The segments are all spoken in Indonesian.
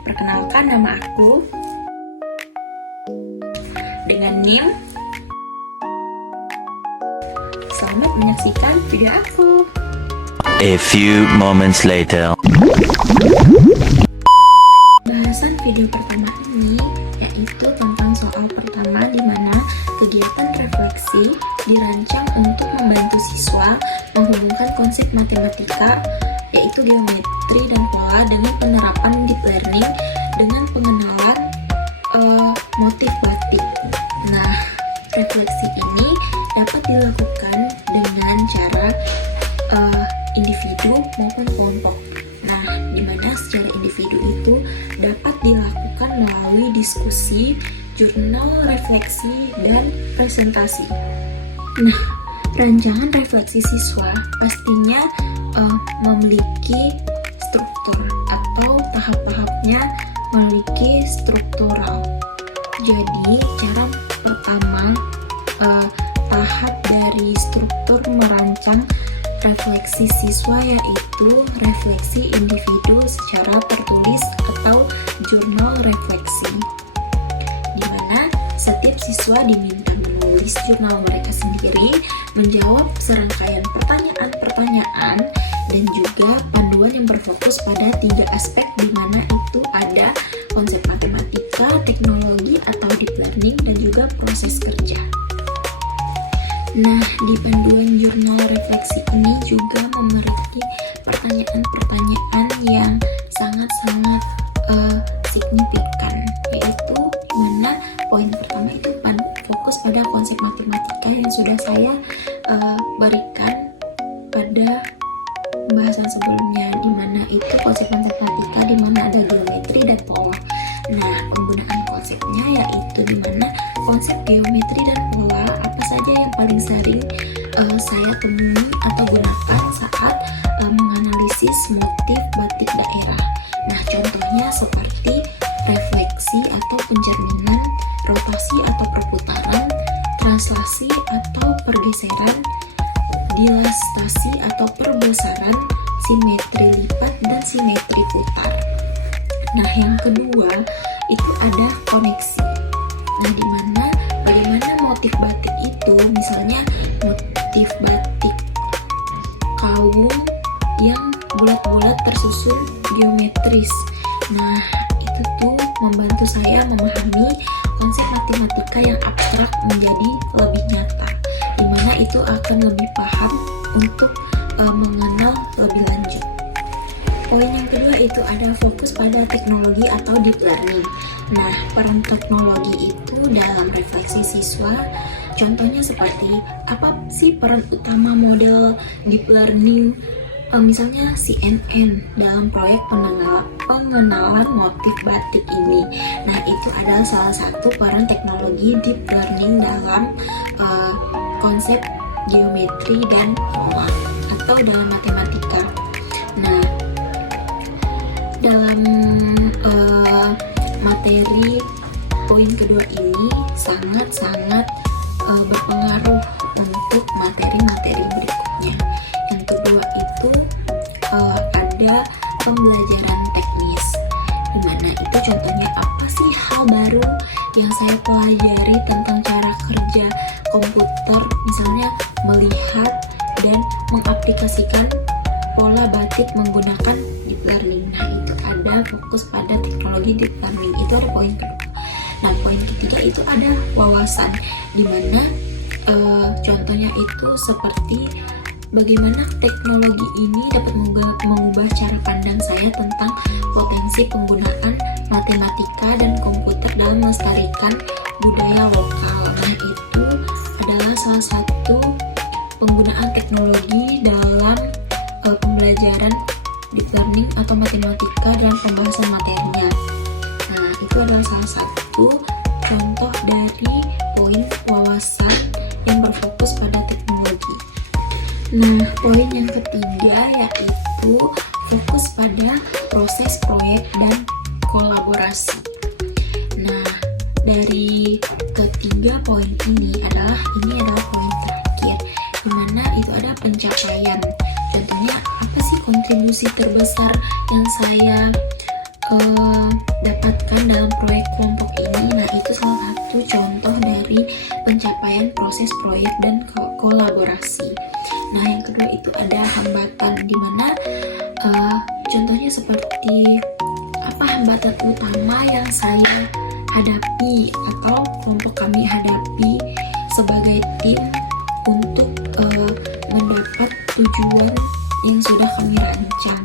Perkenalkan, nama aku dengan NIM. Selamat menyaksikan video aku. A few moments later. Bahasan video pertama ini yaitu tentang soal pertama, di mana kegiatan refleksi dirancang untuk membantu siswa menghubungkan konsep matematika yaitu geometri dan pola dengan penerapan deep learning dengan pengenalan motif batik. Nah, refleksi ini dapat dilakukan dengan cara individu maupun kelompok. Nah, di mana secara individu itu dapat dilakukan melalui diskusi, jurnal refleksi, dan presentasi. Nah, rancangan refleksi siswa pastinya memiliki struktur atau tahap-tahapnya memiliki struktural. Jadi, cara pertama tahap dari struktur merancang refleksi siswa yaitu refleksi individu secara tertulis atau jurnal refleksi, di mana setiap siswa diminta menulis jurnal mereka sendiri, menjawab serangkaian pertanyaan-pertanyaan, dan juga panduan yang berfokus pada 3 aspek, di mana itu ada konsep matematika, teknologi atau deep learning, dan juga proses kerja. Nah, di panduan jurnal refleksi ini juga memiliki pertanyaan-pertanyaan yang sangat-sangat signifikan, yaitu dimana poin pertama itu fokus pada konsep matematika yang sudah saya berikan pada pembahasan sebelumnya, dimana itu konsep matematika dimana ada geometri dan pola. Nah, penggunaan konsepnya yaitu dimana konsep geometri dan pola apa saja yang paling sering saya temui atau gunakan saat menganalisis motif batik daerah. Nah, contohnya seperti refleksi atau pencerminan, rotasi atau perputaran, translasi atau pergeseran, dilastasi atau perbesaran, simetri lipat, dan simetri putar. Nah, yang kedua itu ada koneksi. Nah, dimana bagaimana motif batik itu, misalnya motif batik kaum yang bulat-bulat tersusun geometris. Nah, itu tuh membantu saya memahami konsep matematika yang abstrak menjadi lebih nyata, dimana itu akan lebih paham untuk mengenal lebih lanjut. Poin yang kedua itu ada fokus pada teknologi atau deep learning. Nah, peran teknologi itu dalam refleksi siswa, contohnya seperti apa sih peran utama model deep learning, misalnya CNN dalam proyek pengenalan motif batik ini. Nah, itu adalah salah satu peran teknologi deep learning dalam konsep geometri dan pola atau dalam matematika. Nah, dalam materi poin kedua ini sangat-sangat berpengaruh untuk materi-materi berikutnya. Yang kedua itu ada pembelajaran teknis, dimana itu contohnya apa sih hal baru yang saya pelajari tentang cara kerja komputer, misalnya melihat dan mengaplikasikan pola batik menggunakan deep learning. Nah, itu ada fokus pada teknologi deep learning, itu ada poin kedua. Nah, poin ketiga itu ada wawasan, dimana contohnya itu seperti bagaimana teknologi ini dapat mengubah cara pandang saya tentang potensi penggunaan matematika dan komputer dalam melestarikan budaya lokal. Nah, itu adalah salah satu penggunaan teknologi dalam pembelajaran deep learning atau matematika dan pembahasan materinya. Nah, itu adalah salah satu contoh dari poin wawasan yang berfokus pada teknologi. Nah, poin yang ketiga yaitu fokus pada proses proyek dan kolaborasi. Nah, dari ketiga poin ini adalah poin terakhir, dimana itu ada pencapaian. Contohnya apa sih kontribusi terbesar yang saya dapatkan dalam proyek kelompok ini. Nah, itu salah satu contoh dari pencapaian proses proyek dan kolaborasi. Nah, yang kedua itu ada hambatan, dimana contohnya seperti apa hambatan utama yang saya hadapi atau kelompok kami hadapi sebagai tim untuk mendapat tujuan yang sudah kami rancang.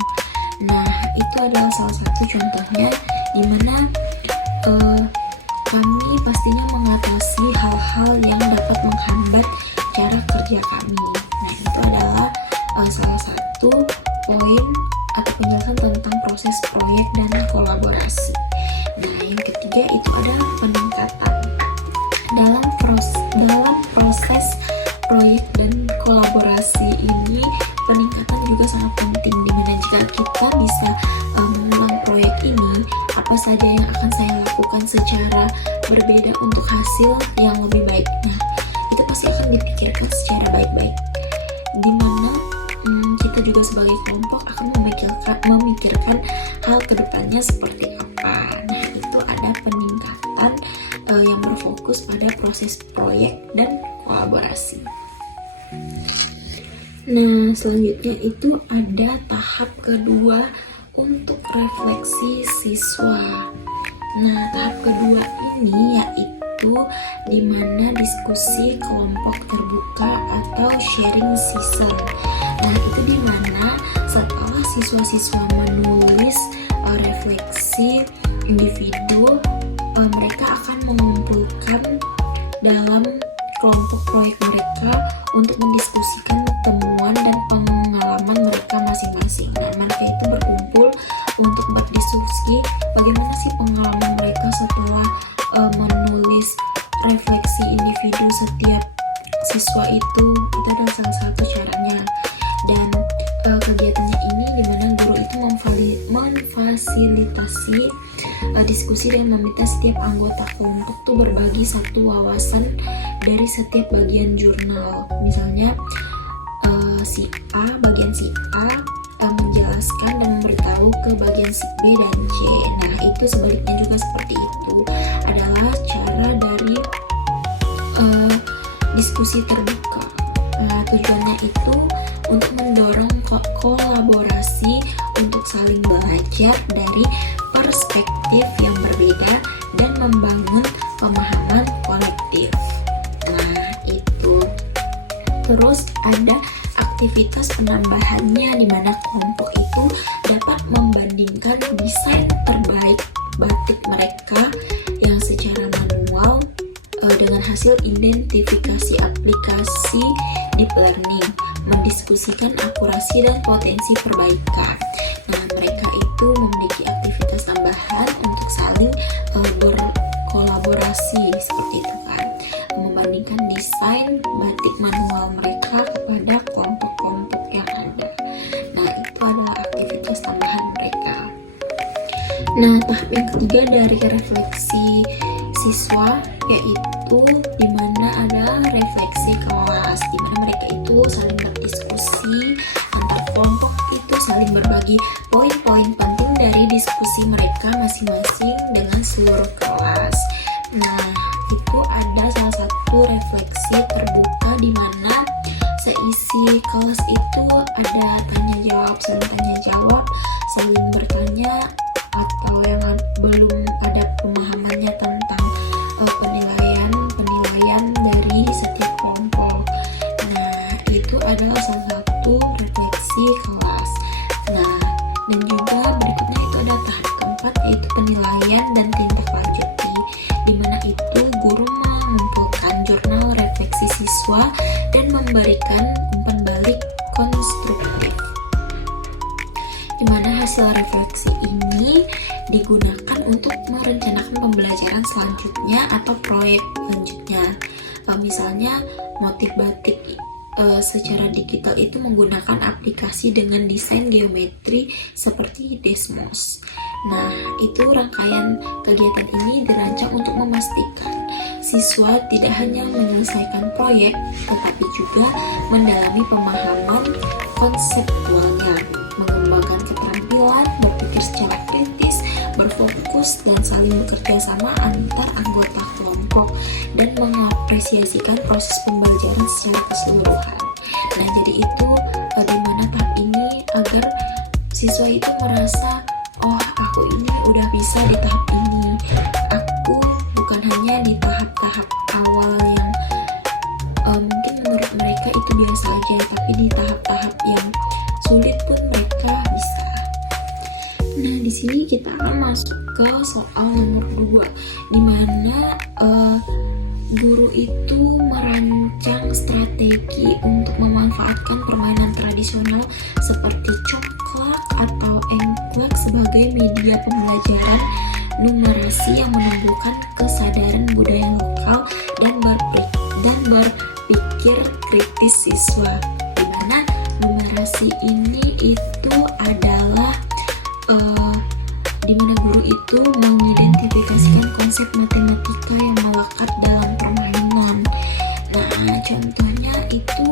Nah, itu adalah salah satu contohnya di mana kami pastinya mengatasi hal-hal yang dapat menghambat cara kerja kami. Nah, itu adalah salah satu poin atau penjelasan tentang proses proyek dan kolaborasi. Nah, yang ketiga itu adalah peningkatan. Dalam proses proyek dan kolaborasi ini, peningkatan juga sangat penting, dimana jika kita bisa mengulang proyek ini, apa saja yang akan saya lakukan secara berbeda untuk hasil yang lebih baiknya, itu pasti akan dipikirkan secara baik-baik, dimana kita juga sebagai kelompok akan memikirkan hal kedepannya seperti apa. Nah, itu ada peningkatan yang berfokus pada proses proyek dan kolaborasi. Nah, selanjutnya itu ada tahap kedua untuk refleksi siswa. Nah, tahap kedua ini yaitu dimana diskusi kelompok terbuka atau sharing session. Nah, itu dimana setelah siswa-siswa menulis refleksi individu, mereka akan mengumpulkan dalam kelompok proyek mereka untuk mendiskusikan temuan dan pengalaman mereka masing-masing. Nah, mereka itu berkumpul untuk berdiskusi bagaimana sih pengalaman mereka setelah menulis refleksi individu setiap siswa itu adalah salah satu caranya. Dan kegiatannya ini dimana guru itu memfasilitasi diskusi dan meminta setiap anggota kelompok tuh berbagi satu wawasan dari setiap bagian jurnal. Misalnya bagian si A menjelaskan dan memberitahu ke bagian si B dan C. Nah, itu sebaliknya juga seperti itu adalah cara dari diskusi terbuka. Nah, tujuannya itu untuk mendorong kolaborasi untuk saling belajar dari perspektif yang berbeda dan membangun pemahaman kolektif. Nah, itu. Terus ada aktivitas penambahannya di mana kelompok itu dapat membandingkan desain terbaik batik mereka yang secara manual dengan hasil identifikasi aplikasi deep learning, mendiskusikan akurasi dan potensi perbaikan. Nah, mereka itu memiliki aktivitas tambahan untuk saling berkolaborasi seperti itu kan, membandingkan desain batik manual mereka kepada kelompok-kelompok yang ada. Nah, itu adalah aktivitas tambahan mereka. Nah, tahap yang ketiga dari refleksi siswa yaitu dimana ada refleksi kelas, dimana mereka itu saling berdiskusi antar kelompok, itu saling berbagi poin-poin penting dari diskusi mereka masing-masing dengan seluruh kelas. Nah, itu ada salah satu refleksi terbuka di mana seisi kelas itu ada tanya jawab, saling tanya jawab, saling bertanya atau yang belum ada pemahamannya tentang penilaian dari setiap kelompok. Nah, itu adalah salah satu refleksi kelas. Nah, dan juga berikutnya itu ada tahap keempat yaitu penilaian dan tindak lanjuti, dimana itu guru mengumpulkan jurnal refleksi siswa dan memberikan umpan balik konstruktif, dimana hasil refleksi ini digunakan untuk merencanakan pembelajaran selanjutnya atau proyek selanjutnya. Misalnya motif batik secara digital itu menggunakan aplikasi dengan desain geometri seperti Desmos. Nah, itu rangkaian kegiatan ini dirancang untuk memastikan siswa tidak hanya menyelesaikan proyek, tetapi juga mendalami pemahaman konseptualnya, mengembangkan keterampilan berpikir secara kritis, fokus dan saling bekerja sama antar anggota kelompok dan mengapresiasikan proses pembelajaran secara keseluruhan. Nah, jadi itu di mana tahap ini agar siswa itu merasa, oh aku ini udah bisa di tahap ini, aku bukan hanya di tahap-tahap awal yang mungkin menurut mereka itu biasa aja, tapi di tahap-tahap yang sulit pun mereka bisa. Nah, di sini kita akan masuk ke soal nomor 2, di mana guru itu merancang strategi untuk memanfaatkan permainan tradisional seperti congklak atau engklek sebagai media pembelajaran numerasi yang menumbuhkan kesadaran budaya lokal dan berpikir kritis siswa. Di mana numerasi ini itu adalah di mana guru itu mengidentifikasikan konsep matematika yang melekat dalam permainan. Nah, contohnya itu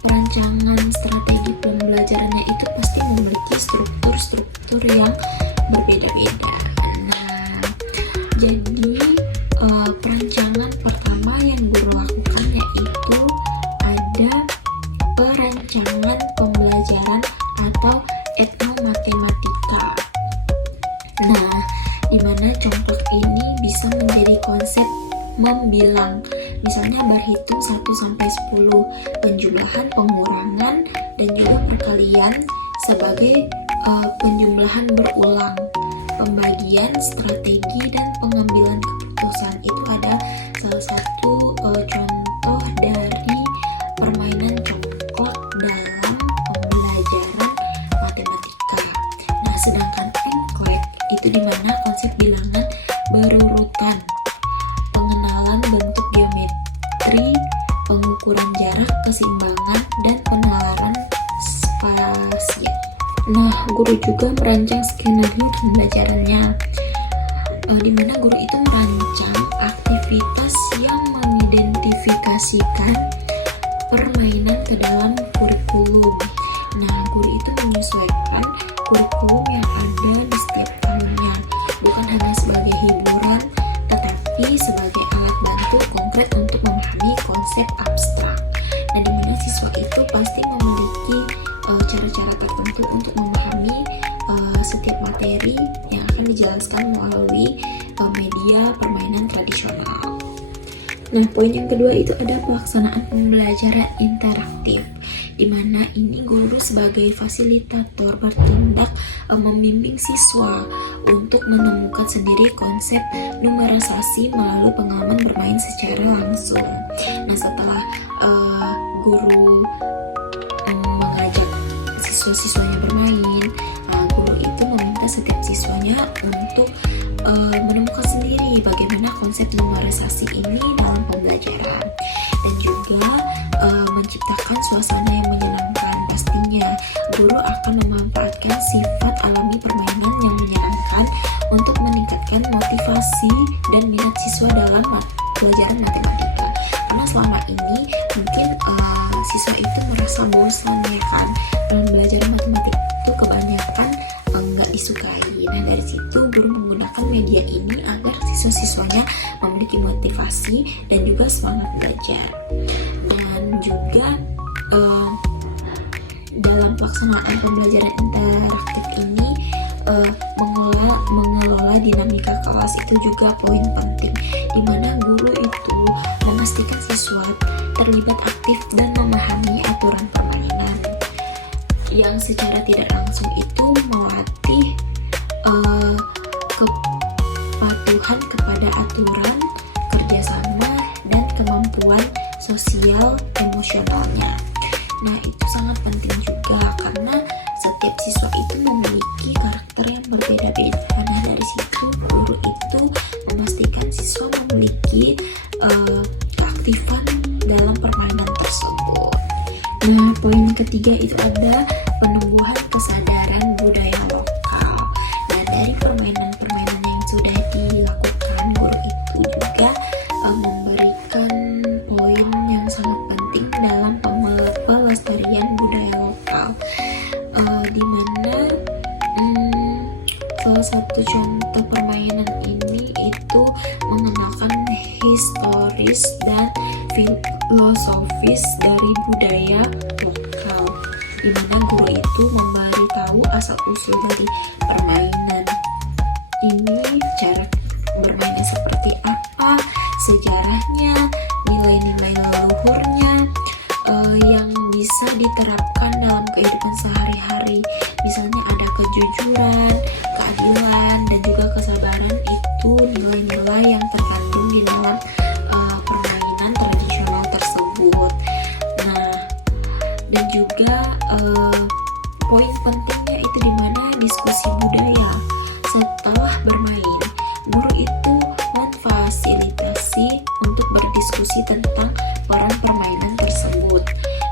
perancangan strategi pembelajarannya itu pasti memiliki struktur-struktur yang berbeda-beda. Nah, jadi perancangan pertama yang guru lakukan yaitu ada perancangan pembelajaran atau etnomatematika. Nah, di mana congklak ini bisa menjadi konsep membilang, misalnya berhitung 1 sampai 10, penjumlahan, pengurangan, dan juga perkalian sebagai penjumlahan berulang, pembagian, strategi, dan pengambilan keputusan. Itu ada salah satu contoh dari permainan congklak dalam pembelajaran matematika. Nah, sedangkan engklek itu dimana konsep bilangan berurutan, pengenalan bentuk geometri, pengukuran jarak, keseimbangan, dan penalaran spasial. Nah, guru juga merancang skenario pembelajarannya, di mana guru itu merancang aktivitas yang mengidentifikasikan permainan ke dalam kurikulum. Nah, guru itu menyesuaikan kurikulum yang ada di setiap tahunnya, bukan hanya sebagai hiburan, tetapi sebagai alat bantu konkret untuk memahami konsep abstrak. Nah, di mana siswa itu pasti memiliki cara-cara tertentu untuk memahami setiap materi yang akan dijelaskan melalui media permainan tradisional. Nah, poin yang kedua itu ada pelaksanaan pembelajaran interaktif, di mana ini guru sebagai fasilitator bertindak membimbing siswa untuk menemukan sendiri konsep numerisasi melalui pengalaman bermain secara langsung. Nah, setelah guru mengajak siswa-siswanya bermain, guru itu meminta setiap siswanya untuk menemukan sendiri bagaimana konsep numerisasi ini dalam pembelajaran, dan juga menciptakan suasana yang menyenangkan. Pastinya guru akan memanfaatkan sifat alami permainan yang menyenangkan untuk meningkatkan motivasi dan minat siswa dalam pelajaran matematika. Karena selama ini mungkin siswa itu merasa bosan, ya kan, dalam belajar matematika itu kebanyakan nggak disukai. Nah, dari situ guru menggunakan media ini agar siswa-siswanya memiliki motivasi dan juga semangat belajar. Dan juga dalam pelaksanaan pembelajaran interaktif ini mengelola dinamika kelas itu juga poin penting, di mana guru itu memastikan siswa terlibat aktif dan memahami aturan permainan yang secara tidak langsung itu melatih kepatuhan kepada aturan, kerjasama, dan kemampuan sosial emosionalnya. Nah, itu sangat penting juga karena setiap siswa itu memiliki karakter yang berbeda-beda. Nah, dari situ guru itu memastikan siswa memiliki keaktifan dalam permainan tersebut. Nah, poin ketiga itu ada penumbuhan kesadaran budaya lokal. Nah, dari permainan-permainan yang sudah dilakukan, guru itu juga memberikan poin yang sangat penting dalam pelestarian budaya lokal, di mana salah satu contoh permainan ini itu mengenalkan historis dan filosofis dari budaya lokal, di mana guru itu memberitahu asal-usul dari permainan ini, cara bermainnya seperti apa, sejarahnya, nilai-nilai leluhurnya yang bisa diterapkan dalam kehidupan sehari-hari. Misalnya ada kejujuran, keadilan, dan juga kesabaran. Itu nilai-nilai yang terkandung di dalam permainan tradisional tersebut. Nah, dan juga poin pentingnya itu dimana diskusi budaya. Setelah bermain, guru itu memfasilitasi untuk berdiskusi tentang peran permainan tersebut,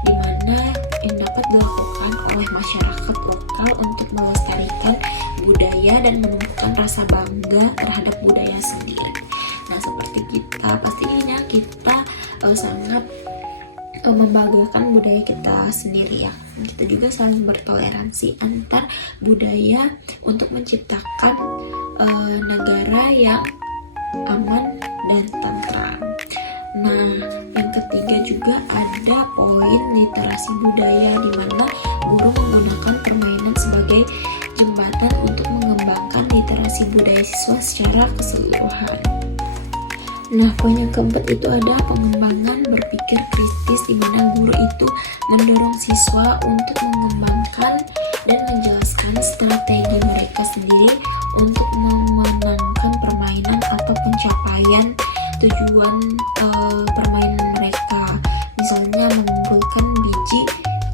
di mana yang dapat dilakukan oleh masyarakat lokal untuk melestarikan budaya dan menumbuhkan rasa bangga terhadap budaya sendiri. Nah, seperti kita, pastinya kita sangat membanggakan budaya kita sendiri ya. Kita juga saling bertoleransi antar budaya untuk menciptakan negara yang aman dan tentram. Nah, yang ketiga juga ada poin literasi budaya, di mana guru menggunakan permainan sebagai jembatan untuk mengembangkan literasi budaya siswa secara keseluruhan. Nah, poin yang keempat itu ada pengembangan berpikir kritis, di mana guru itu mendorong siswa untuk mengembangkan dan menjelaskan strategi mereka sendiri untuk memenangkan permainan atau pencapaian tujuan permainan mereka. Misalnya mengumpulkan biji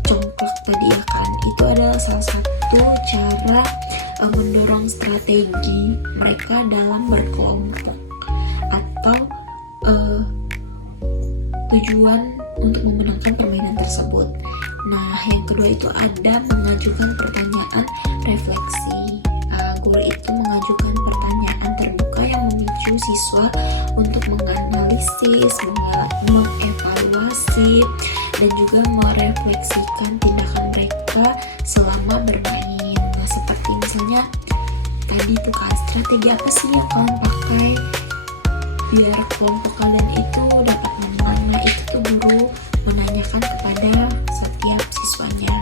congklak tadi ya kan, itu adalah salah satu cara mendorong strategi mereka dalam berkelompok atau tujuan untuk memenangkan permainan tersebut. Nah, yang kedua itu ada mengajukan pertanyaan refleksi. Guru itu mengajukan pertanyaan terbuka yang memicu siswa untuk menganalisis, mengevaluasi, dan juga merefleksikan tindakan mereka selama bermain. Nah, seperti misalnya tadi tuh kan, strategi apa sih yang kalian pakai biar kelompok kalian itu dapat menang. Nah, itu tuh guru menanyakan kepada setiap siswanya.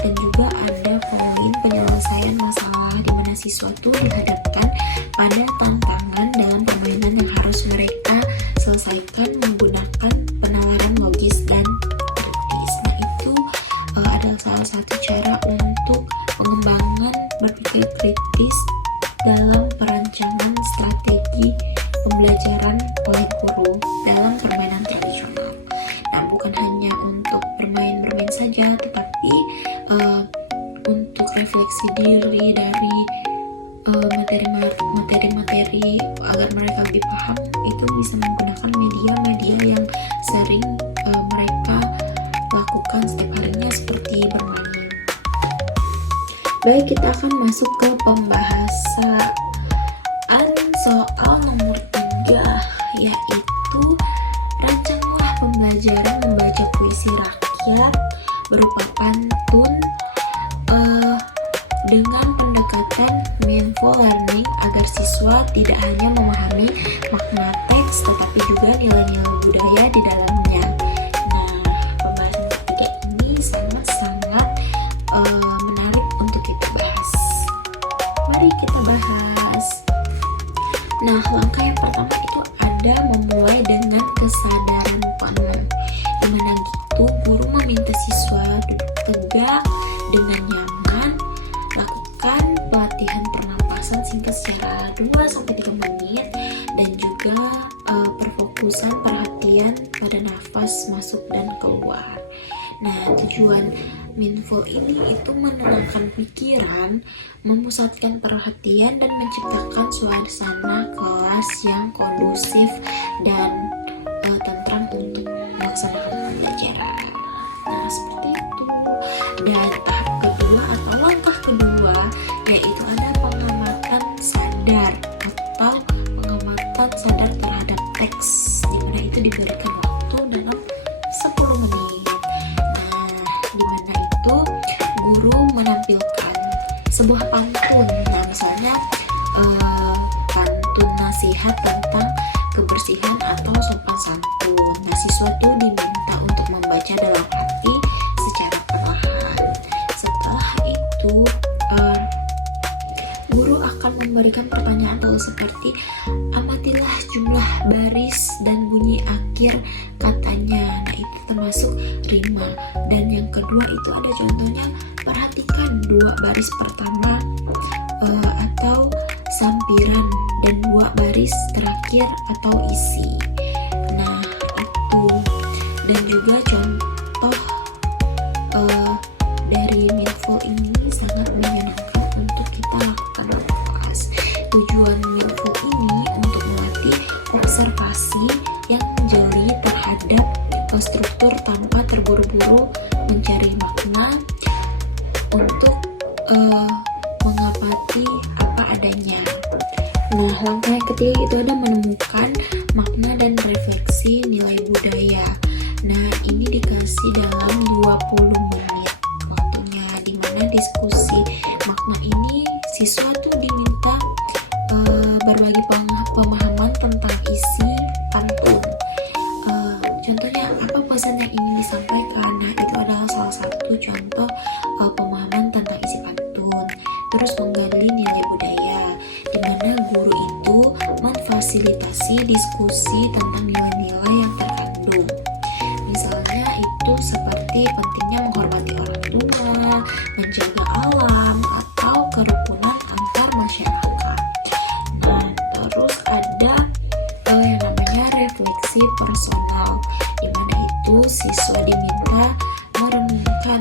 Dan juga ada poin penyelesaian masalah, di mana siswa tuh dihadapkan pada tantangan dalam permainan yang harus mereka selesaikan menggunakan penalaran logis dan kritis. Nah, itu adalah salah satu cara untuk pengembangan berpikir kritis dalam perancangan strategi pembelajaran oleh guru dalam permainan tradisional. Nah, bukan hanya untuk bermain-bermain saja, tetapi untuk refleksi diri dari materi-materi agar mereka lebih paham, itu bisa menggunakan media-media yang sering mereka lakukan setiap harinya seperti bermain. Baik, kita akan masuk ke pembahasan soal nomor 3, yaitu rancanglah pembelajaran membaca puisi rakyat berupa pantun dengan pendekatan mindful learning agar siswa tidak hanya memahami makna teks tetapi juga nilai-nilai budaya di dalamnya. Nah, pembahasan ketiga ini sangat-sangat menarik untuk kita bahas. Mari kita bahas. Nah, langkah yang pertama itu ada memulai dengan kesadaran penuh. Dimana gitu, guru meminta siswa duduk tegak dengan nyaman, lakukan pelatihan pernapasan singkat secara 2-3 menit, dan juga perfokusan perhatian pada nafas masuk dan keluar. Nah, tujuan mindful ini itu menenangkan pikiran, memusatkan perhatian, dan menciptakan suasana kelas yang kondusif dan tentram untuk melaksanakan pembelajaran. Nah, seperti itu. Dan tahap kedua atau langkah kedua yaitu ada pengamatan sadar atau pengamatan sadar terhadap teks, di mana itu diberikan waktu dalam 10 menit. Nah, di mana itu guru menampilkan sebuah pantun. Nah, misalnya pantun nasihat tentang kebersihan atau sopan santun. Nah, siswa tuh diminta untuk membaca dalam hati secara perlahan. Setelah itu guru akan memberikan pertanyaan seperti amatilah jumlah baris dan bunyi akhir katanya. Nah, itu termasuk rima. Dan yang kedua itu ada contohnya, perhatikan 2 baris pertama atau sampiran dan 2 baris terakhir atau isi. Nah, itu. Dan juga contoh dari Minful ini sangat menyenangkan untuk kita lakukan di kelas. Tujuan Minful ini untuk melatih observasi yang jeli terhadap struktur tanpa terburu-buru mencari makna, untuk mengamati apa adanya. Nah, langkah yang ketiga itu ada menemukan makna dan refleksi nilai budaya. Nah, ini dikasih dalam 20 menit waktunya, dimana diskusi makna ini siswa tuh diminta berbagi pemahaman tentang isi pantun. Contohnya apa pesan yang ingin disampaikan. Nah, itu adalah salah satu contoh pemahaman tentang isi pantun. Terus menggali nilai budaya, di mana guru itu memfasilitasi diskusi tentang nilai-nilai yang terkandung. Misalnya itu seperti pentingnya menghormati orang tua, menjaga alam, atau kerukunan antar masyarakat. Nah, terus ada yang namanya refleksi personal, di mana itu siswa diminta merenungkan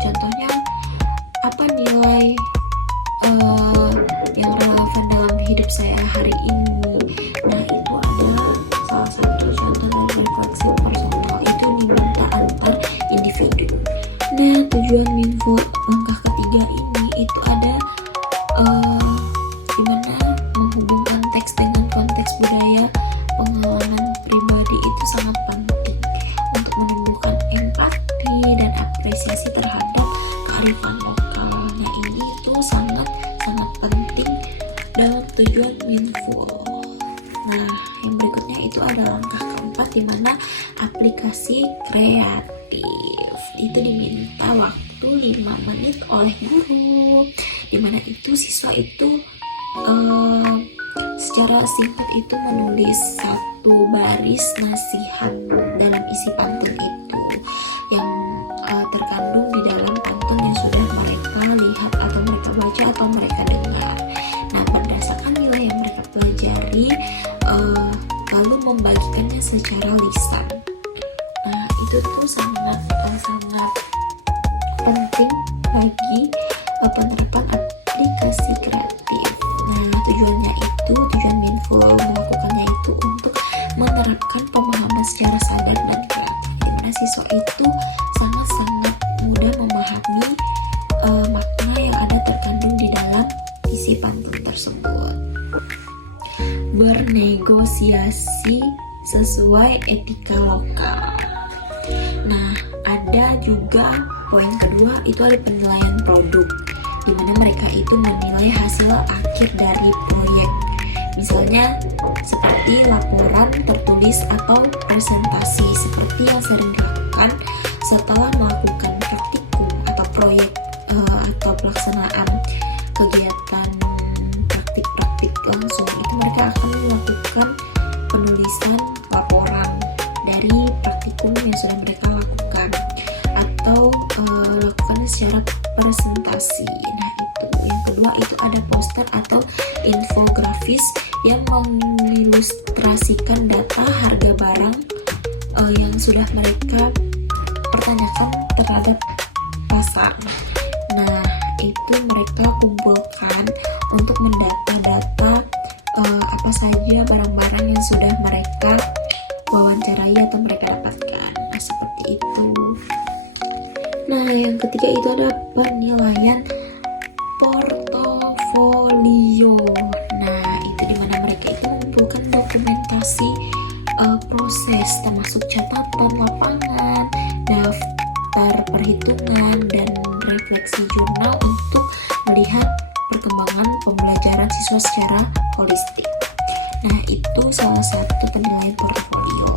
contohnya apa nilai yang relevan dalam hidup saya hari ini. Nah, itu adalah salah satu contoh dari refleksi personal, itu diminta antar individu. Nah, tujuan Minful langkah ketiga ini itu ada dimana menghubungkan teks dengan konteks budaya. Pengalaman pribadi itu sangat penting untuk menumbuhkan empati dan apresiasi terhadap kearifan lokal. Nah, ini itu sangat penting dalam tujuan Minful. Nah, yang berikutnya itu ada langkah keempat, di mana aplikasi kreatif. Itu diminta waktu 5 menit oleh guru, di mana itu siswa itu secara singkat itu menulis 1 baris nasihat dalam isi pantun itu yang terkandung di dalam pantun yang sudah mereka lihat atau mereka baca atau mereka dengar. Nah, berdasarkan nilai yang mereka pelajari, lalu membagikannya secara lisan. Nah, itu tuh sangat penting bagi penerapan aplikasi kreatif. Nah, tujuan Minful melakukannya itu untuk menerapkan pemahaman secara sadar dan kreatif, di mana siswa itu sangat mudah memahami makna yang ada terkandung di dalam isi pantun tersebut. Bernegosiasi sesuai etika lokal. Nah, ada juga poin kedua, itu ada penilaian produk, di mana mereka itu menilai hasil akhir dari proyek. Misalnya seperti laporan tertulis atau presentasi, seperti yang sering dilakukan setelah melakukan praktikum atau proyek atau pelaksanaan kegiatan praktik langsung. Itu mereka akan melakukan penulisan laporan dari praktikum yang sudah mereka lakukan, atau lakukan secara presentasi. Nah, itu yang kedua itu ada poster atau infografis yang mengilustrasikan data harga barang yang sudah mereka pertanyakan terhadap pasar. Nah, itu mereka kumpulkan untuk mendata-data apa saja barang-barang yang sudah mereka wawancarai atau mereka dapatkan. Nah, seperti itu. Nah, yang ketiga itu ada penilaian portofolio. Nah, itu dimana mereka itu mengumpulkan dokumentasi proses, termasuk catatan lapangan, daftar perhitungan, dan refleksi jurnal untuk melihat perkembangan pembelajaran siswa secara holistik. Nah, itu salah satu penilaian portofolio.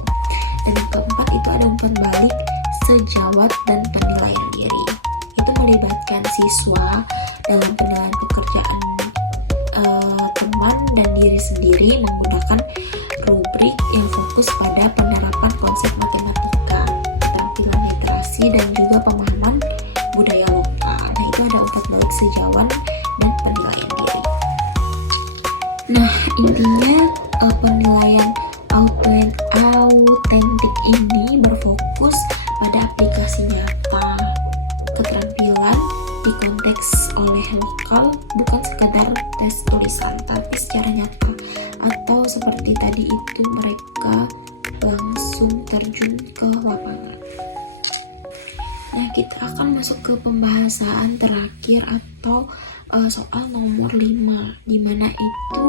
Dan yang keempat itu ada umpan balik, sejawat, dan penilaian diri. Itu melibatkan siswa dalam penilaian pekerjaan teman dan diri sendiri menggunakan rubrik yang fokus pada penerapan konsep matematika, keterampilan literasi, dan juga pemahaman budaya lokal. Nah, itu ada umpan balik, sejawat, dan penilaian diri. Nah, intinya penilaian autentik ini berfokus pada aplikasi nyata keterampilan di konteks oleh lokal, bukan sekadar tes tulisan, tapi secara nyata, atau seperti tadi itu mereka langsung terjun ke lapangan. Nah, kita akan masuk ke pembahasan terakhir atau soal nomor 5, di mana itu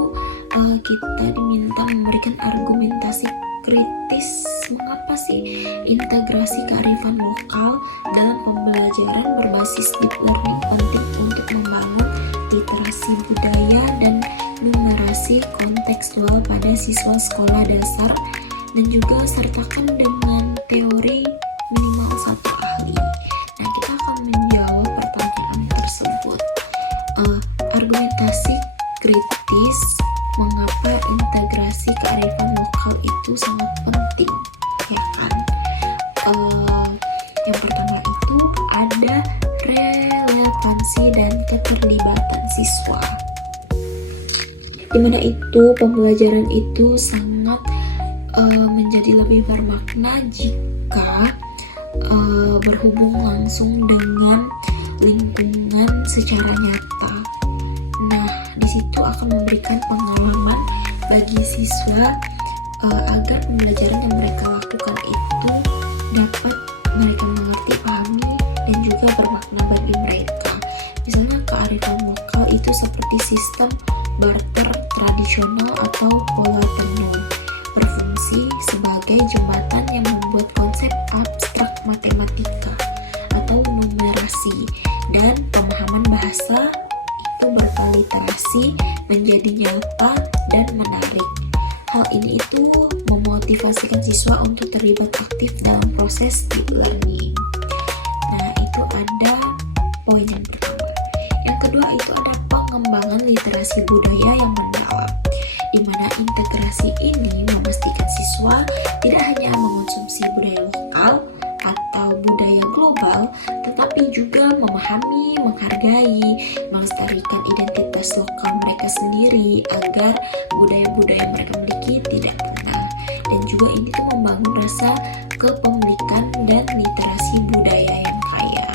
kita diminta memberikan argumentasi kritis mengapa sih integrasi kearifan lokal dalam pembelajaran berbasis deep learning penting untuk membangun literasi budaya dan numerasi kontekstual pada siswa sekolah dasar, dan juga sertakan dengan teori minimal satu ahli. Nah, kita akan menjawab pertanyaan tersebut. Argumentasi kritis mengapa integrasi kearifan lokal itu sangat penting, ya kan? Yang pertama itu ada relevansi dan keterlibatan siswa, dimana itu pembelajaran itu sangat menjadi lebih bermakna jika berhubung langsung dengan lingkungan secara nyata. Nah, di situ akan memberikan pengalaman bagi siswa agar pembelajaran yang mereka lakukan itu dapat mereka mengerti, pahami, dan juga bermakna bagi mereka. Misalnya kearifan lokal itu seperti sistem barter tradisional atau pola tenun, berfungsi sebagai jembatan yang membuat konsep abstrak matematika atau numerasi dan pemahaman bahasa itu berupa literasi menjadi nyata dan menarik. Hal ini itu memotivasikan siswa untuk terlibat aktif dalam proses deep learning. Nah, itu ada poin yang pertama. Yang kedua itu ada pengembangan literasi budaya yang mendalam, di mana integrasi ini memastikan siswa tidak hanya mengonsumsi budaya lokal atau budaya global, tetapi juga memahami, menghargai, melestarikan identitas lokal mereka sendiri agar budaya-budaya mereka miliki tidak punah. Dan juga ini tuh membangun rasa kepemilikan dan literasi budaya yang kaya.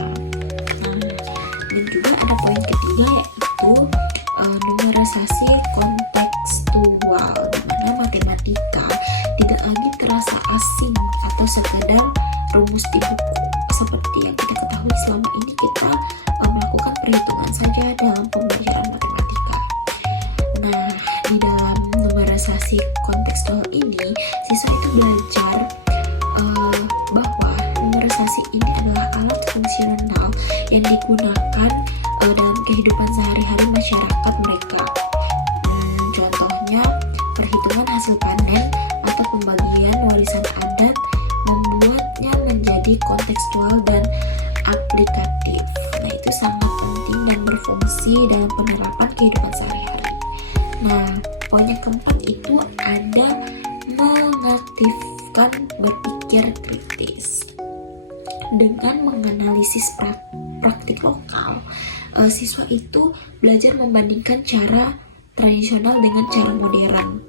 Dan juga ada poin ketiga, yaitu numerisasi kontekstual, di mana matematika tidak lagi terasa asing atau sekedar rumus di buku. Seperti yang kita ketahui, selama ini kita melakukan perhitungan saja dalam pembelajaran matematika. Nah, di dalam numerisasi kontekstual ini, siswa itu belajar bahwa numerisasi ini adalah alat fungsional yang digunakan dalam kehidupan sehari-hari masyarakat mereka. Contohnya, perhitungan hasil panen atau pembagian warisan adat membuatnya menjadi kontekstual dan aplikatif. Nah, itu sangat penting dan berfungsi dalam penerapan kehidupan sehari-hari. Nah, poin yang keempat itu ada mengaktifkan berpikir kritis. Dengan menganalisis praktik lokal, siswa itu belajar membandingkan cara tradisional dengan cara modern,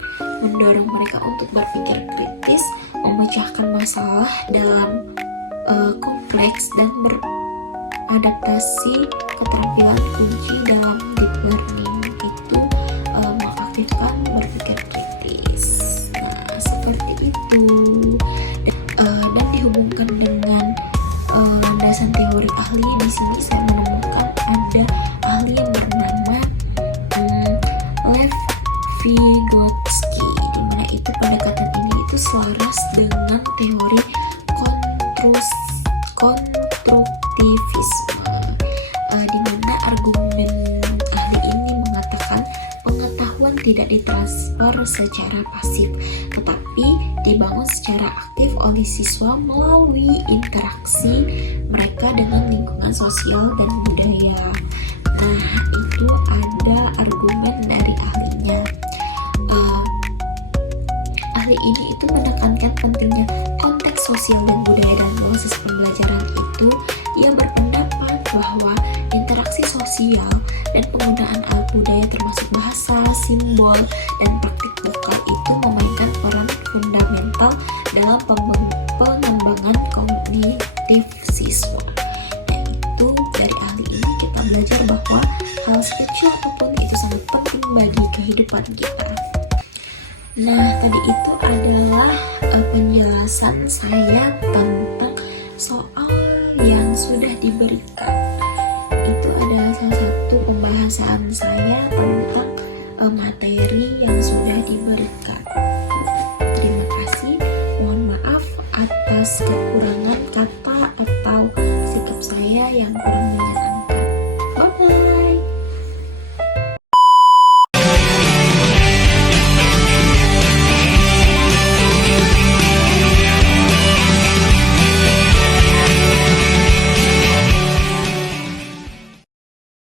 mendorong mereka untuk berpikir kritis, memecahkan masalah dalam kompleks, dan beradaptasi keterampilan kunci dalam deep learning itu mengaktifkan berpikir kritis. Nah, seperti itu. Dan dihubungkan dengan landasan teori ahli, di sini saya menemukan ada ahli yang bernama Lev Vygotsky, di mana itu pendekatan ini itu selaras dengan teori konstruktivisme, di mana argumen tidak ditransfer secara pasif, tetapi dibangun secara aktif oleh siswa melalui interaksi mereka dengan lingkungan sosial dan budaya. Nah, itu ada argumen dari ahlinya. Ahli ini itu menekankan pentingnya konteks sosial dan budaya dalam proses pembelajaran itu. Ia berpendapat bahwa interaksi sosial dan penggunaan alat budaya termasuk bahasa, simbol, dan praktik vokal itu memainkan peran fundamental dalam pengembangan kognitif siswa. Nah, itu dari ahli ini kita belajar bahwa hal sekecil apapun itu sangat penting bagi kehidupan kita. Nah, tadi itu adalah penjelasan saya tentang soal yang sudah diberikan. Itu adalah salah satu pembahasan saya tentang materi yang sudah diberikan. Terima kasih. Mohon maaf atas kekurangan kata atau sikap saya yang kurang